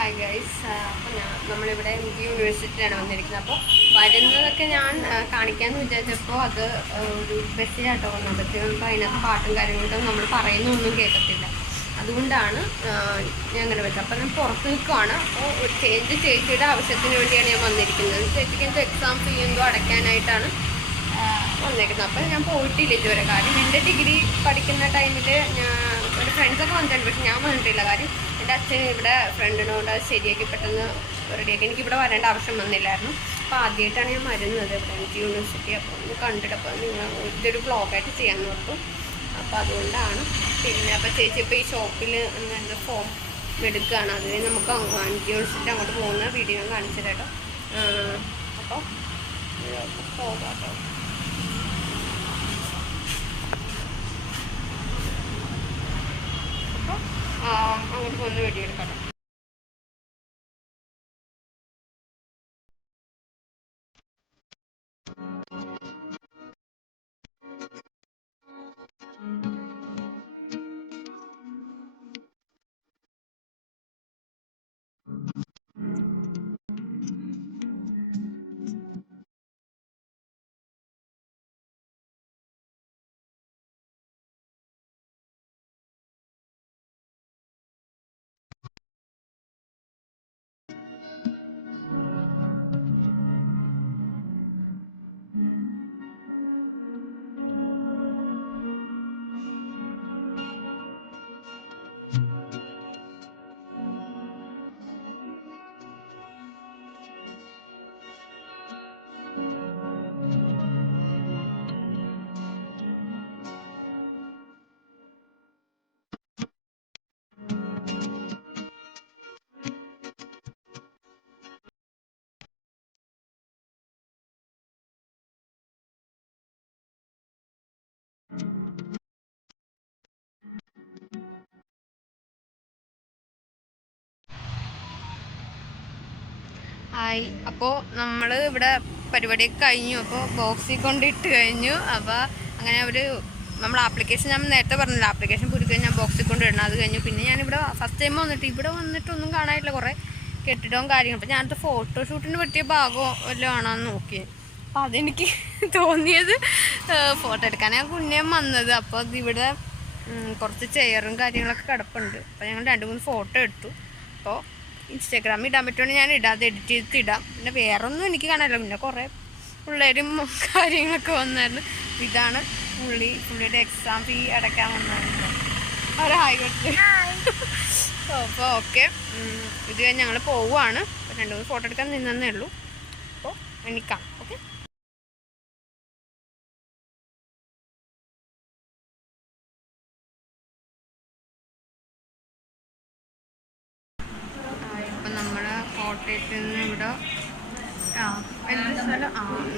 Hi guys, അപ്പോൾ നമ്മളിവിടെ യൂണിവേഴ്സിറ്റിയിലാണ് വന്നിരിക്കുന്നത്. അപ്പോൾ വരുന്നതൊക്കെ ഞാൻ കാണിക്കാമെന്ന് വിചാരിച്ചപ്പോൾ അത് ഒരു ബസ്സിലാട്ടോ വന്നപ്പോഴത്തേക്കും നമുക്ക് അതിനകത്ത് പാട്ടും കാര്യങ്ങളൊക്കെ നമ്മൾ പറയുന്നൊന്നും കേൾക്കത്തില്ല. അതുകൊണ്ടാണ് ഞാൻ അങ്ങനെ വെച്ചത്. അപ്പോൾ ഞാൻ പുറത്ത് നിൽക്കുവാണ്. അപ്പോൾ ഒരു ചേച്ചിയുടെ ആവശ്യത്തിന് വേണ്ടിയാണ് ഞാൻ വന്നിരിക്കുന്നത്. ചേച്ചിക്ക് എന്തോ എക്സാം ഫീ എന്തോ അടയ്ക്കാനായിട്ടാണ് വന്നേക്കുന്നത്. അപ്പോൾ ഞാൻ പോയിട്ടില്ല ഇതുവരെ. കാര്യം എൻ്റെ ഡിഗ്രി പഠിക്കുന്ന ടൈമിൽ എൻ്റെ ഫ്രണ്ട്സൊക്കെ വന്നിട്ടുണ്ട്, പക്ഷെ ഞാൻ വന്നിട്ടില്ല. കാര്യം എൻ്റെ അച്ഛൻ ഇവിടെ ഫ്രണ്ടിനോട് ശരിയാക്കി പെട്ടെന്ന് റെഡിയാക്കി എനിക്കിവിടെ വരേണ്ട ആവശ്യം വന്നില്ലായിരുന്നു. അപ്പോൾ ആദ്യമായിട്ടാണ് ഞാൻ വരുന്നത് ഇവിടെ യൂണിവേഴ്സിറ്റി. അപ്പോൾ ഒന്ന് കണ്ടിട്ട് അപ്പോൾ നിങ്ങൾ ഇതൊരു വ്ളോഗായിട്ട് ചെയ്യാൻ നോക്കും. അപ്പോൾ അതുകൊണ്ടാണ്. പിന്നെ അപ്പോൾ ചേച്ചി ഇപ്പോൾ ഈ ഷോപ്പിൽ എന്താ ഫോം എടുക്കുകയാണ്. അതിന് നമുക്ക് യൂണിവേഴ്സിറ്റി അങ്ങോട്ട് പോകുന്ന വീഡിയോ ഞാൻ കാണിച്ചു കേട്ടോ. അപ്പോൾ പോകാം കേട്ടോ. അങ്ങോട്ട് പോകുന്ന വീഡിയോ എടുക്കാം. ഹായ്, അപ്പോൾ നമ്മൾ ഇവിടെ പരിപാടിയൊക്കെ കഴിഞ്ഞു. അപ്പോൾ ബോക്സിൽ കൊണ്ടിട്ട് കഴിഞ്ഞു. അപ്പോൾ അങ്ങനെ നമ്മൾ ആപ്ലിക്കേഷൻ ഞാൻ നേരത്തെ പറഞ്ഞില്ല, ആപ്ലിക്കേഷൻ പുതുക്കാൻ ഞാൻ ബോക്സിൽ കൊണ്ട് ഇടണം. അത് കഴിഞ്ഞു. പിന്നെ ഞാനിവിടെ ഫസ്റ്റ് ടൈം വന്നിട്ട് ഇവിടെ വന്നിട്ടൊന്നും കാണാനില്ല, കുറേ കെട്ടിടവും കാര്യങ്ങളും. അപ്പോൾ ഞാനത് ഫോട്ടോഷൂട്ടിന് പറ്റിയ ഭാഗം വല്ലതും ആണെന്ന് നോക്കി. അപ്പോൾ അതെനിക്ക് തോന്നിയത് ഫോട്ടോ എടുക്കാൻ ഞാൻ കുഞ്ഞേ വന്നത്. അപ്പോൾ അതിവിടെ കുറച്ച് ചെയറും കാര്യങ്ങളൊക്കെ കിടപ്പുണ്ട്. അപ്പോൾ ഞങ്ങൾ 2-3 ഫോട്ടോ എടുത്തു. അപ്പോൾ ഇൻസ്റ്റാഗ്രാമിൽ ഇടാൻ പറ്റുവാണെങ്കിൽ ഞാൻ ഇടാതെ എഡിറ്റ് ചെയ്തിട്ട് ഇടാം. പിന്നെ വേറൊന്നും എനിക്ക് കാണാനില്ല. പിന്നെ കുറേ പിള്ളേരും കാര്യങ്ങളൊക്കെ വന്നായിരുന്നു. ഇതാണ് പുള്ളിയുടെ എക്സാം ഫീ അടയ്ക്കാൻ വന്നായിരുന്നു. അവർ ആയിക്കോട്ടെ. അപ്പോൾ ഓക്കെ, ഇത് കഴിഞ്ഞ് ഞങ്ങൾ പോവുകയാണ്. 2-3 ഫോട്ടോ എടുക്കാൻ നിന്നേ ഉള്ളൂ. അപ്പോൾ എണിക്കാം. ഓക്കെ, കോട്ടയത്ത് നിന്ന് ഇവിടെ എന്ത് സ്ഥലം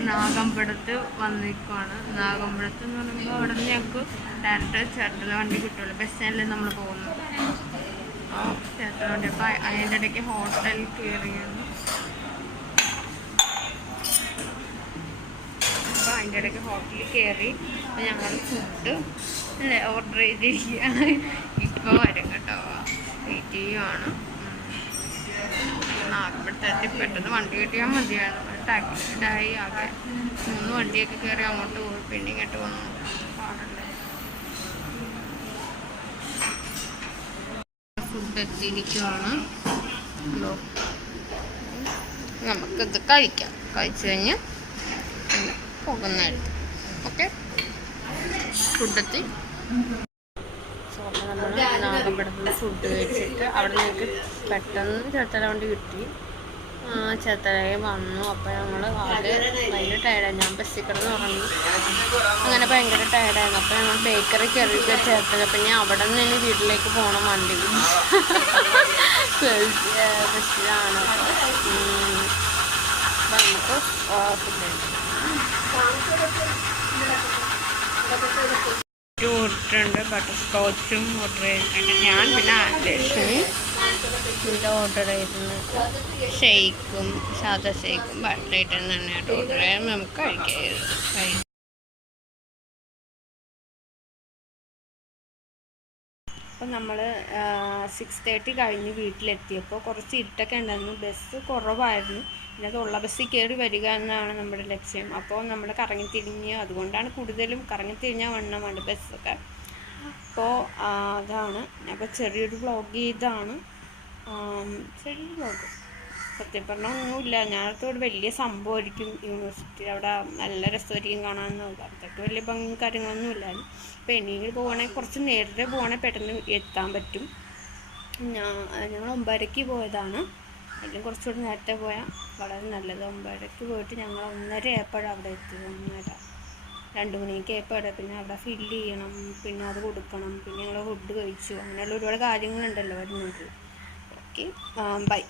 നാഗമ്പടത്ത് വന്നിരിക്കുവാണ്. നാഗമ്പടത്ത് എന്ന് പറയുമ്പോൾ അവിടെ നിന്ന് ഞങ്ങൾക്ക് ഡയറക്റ്റ് ചേർത്തല വണ്ടി കിട്ടുമല്ലോ. ബസ് സ്റ്റാൻഡിൽ നമ്മൾ പോകുന്നത്. ചേർത്തല വണ്ടി. അപ്പോൾ അതിൻ്റെ ഇടയ്ക്ക് ഹോട്ടൽ കയറിയാണ്. അപ്പോൾ അതിൻ്റെ ഇടയ്ക്ക് ഹോട്ടലിൽ കയറി. അപ്പോൾ ഞങ്ങൾ ഫുഡ് ഓർഡർ ചെയ്തിരിക്കുകയാണ്. ഇപ്പോൾ വരും കേട്ടോ, വെയിറ്റ് ചെയ്യുവാണ്. നാഗമ്പടത്തെത്തി പെട്ടെന്ന് വണ്ടി കിട്ടിയാൽ മതിയാണ്. ടാക്സിഡായി ആകെ 3 വണ്ടിയൊക്കെ കയറി അങ്ങോട്ട് പോയി, പിന്നെ ഇങ്ങോട്ട് വന്നു. പാടല്ലേ. ഫുഡ് എത്തിയിരിക്കുവാണ്. നമുക്കിത് കഴിക്കാം. കഴിച്ചു കഴിഞ്ഞ് പിന്നെ പോകുന്നതായിട്ട്. ഓക്കെ, ഫുഡെത്തി. നാഗമ്പടത്തുനിന്ന് ഫുഡ് കഴിച്ചിട്ട് അവിടെ ഞങ്ങൾക്ക് പെട്ടെന്ന് ചേർത്തല വണ്ടി കിട്ടി. ചേർത്തലയിൽ വന്നു. അപ്പോൾ ഞങ്ങൾ ഭയങ്കര ടയർഡായി. ഞാൻ ബസ്സിൽ കിടന്ന് ഉറങ്ങി. അങ്ങനെ ഭയങ്കര ടയർഡായിരുന്നു. അപ്പോൾ ഞങ്ങൾ ബേക്കറി കയറിയിട്ട് ചേർത്തല. പിന്നെ അവിടെ നിന്ന് ഇനി വീട്ടിലേക്ക് പോകണം വണ്ടി ബസ്സിലാണ്. അപ്പോൾ നമുക്ക് ഫുഡ് ഓർഡറുണ്ട്. ബട്ടർ സ്കോച്ചും ഓർഡർ ചെയ്തിട്ടുണ്ട് ഞാൻ. പിന്നെ ലക്ഷ്മി ഇതിൻ്റെ ഓർഡർ ചെയ്തിരുന്നത് ഷെയ്ക്കും സാധാ ഷെയ്ക്കും ബട്ടർ ഇട്ടും തന്നെയായിട്ട് ഓർഡർ ചെയ്യാൻ നമുക്ക് കഴിക്കാം. അപ്പം നമ്മൾ 6:30 കഴിഞ്ഞ് വീട്ടിലെത്തിയപ്പോൾ കുറച്ച് ഇരുട്ടൊക്കെ ഉണ്ടായിരുന്നു, ബസ് കുറവായിരുന്നു. പിന്നെ അതുള്ള ബസ്സിൽ കയറി വരിക എന്നാണ് നമ്മുടെ ലക്ഷ്യം. അപ്പോൾ നമ്മൾ കറങ്ങിത്തിരിഞ്ഞ്, അതുകൊണ്ടാണ് കൂടുതലും കറങ്ങിത്തിരിഞ്ഞ വണ്ണമാണ് ബസ്സൊക്കെ. അപ്പോൾ അതാണ്. അപ്പോൾ ചെറിയൊരു വ്ളോഗ് ഇതാണ്, ചെറിയൊരു വ്ളോഗ്. സത്യം പറഞ്ഞാൽ ഒന്നുമില്ല. ഞാനൊക്കെ ഒരു വലിയ സംഭവമായിരിക്കും യൂണിവേഴ്സിറ്റി, അവിടെ നല്ല രസമായിരിക്കും കാണാമെന്നുള്ളത്. അതൊക്കെ വലിയ ഭംഗി കാര്യങ്ങളൊന്നുമില്ലായിരുന്നു. അപ്പോൾ എണീറ്റ് പോകണമെങ്കിൽ കുറച്ച് നേരത്തെ പോകണമെങ്കിൽ പെട്ടെന്ന് എത്താൻ പറ്റും. ഞങ്ങൾ 9:30 പോയതാണ്. അല്ലെങ്കിൽ കുറച്ചുകൂടി നേരത്തെ പോയാൽ വളരെ നല്ലത്. 9:30 പോയിട്ട് ഞങ്ങൾ 1:30 ആയപ്പോഴാണ് അവിടെ എത്തിയത്. 1:30 2 മണിയൊക്കെ ആയപ്പോൾ. പിന്നെ അവിടെ ഫില്ല് ചെയ്യണം, പിന്നെ അത് കൊടുക്കണം, പിന്നെ ഞങ്ങൾ ഫുഡ് കഴിച്ചു. അങ്ങനെയുള്ള ഒരുപാട് കാര്യങ്ങളുണ്ടല്ലോ വരുന്നുണ്ട്. Okay, by.